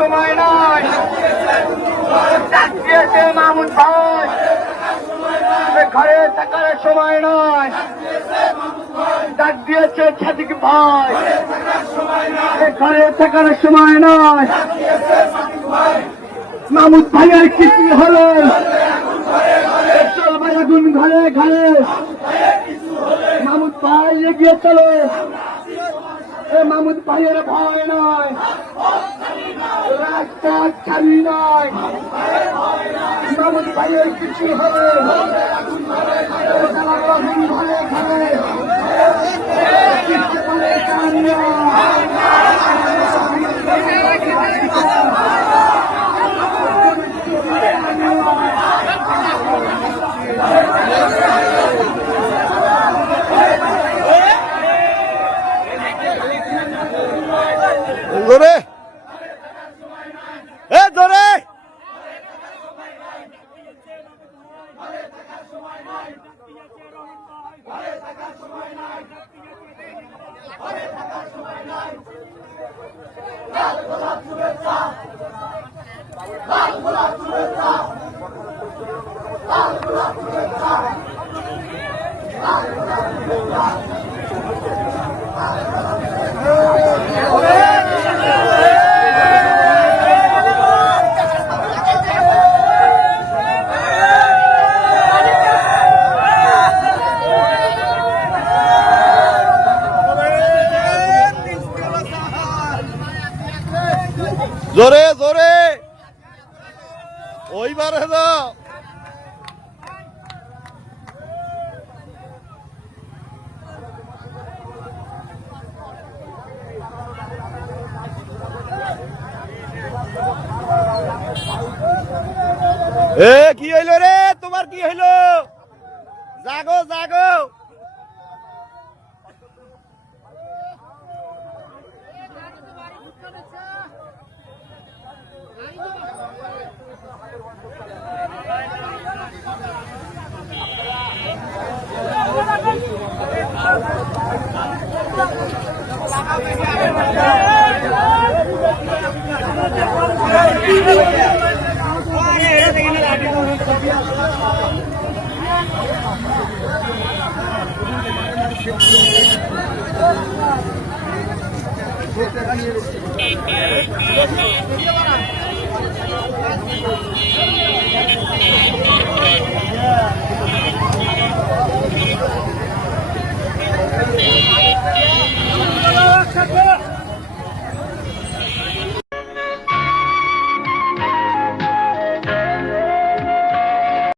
সময় নয়, মামুন ভাই ঘরে থাকার সময় নয়, ডাক দিয়েছে সাদিক ভাই ঘরে থাকার সময় নয়। মামুদ ভাইয়ের কিছু হলো আগুন ঘরে ঘরে, মামুদ ভাই এগিয়ে চলো, মামুদ ভাইয়ের ভয় নয়, রাস্তা ছাড়ি নয়, মামুদ ভাইয়ের কিছু হবে ঘরে ঘরে ধরে ধরে জোরে জোরে ওইবারে দাও। কি হইল রে, তোমার কি হইল? জাগো জাগো। Yeah.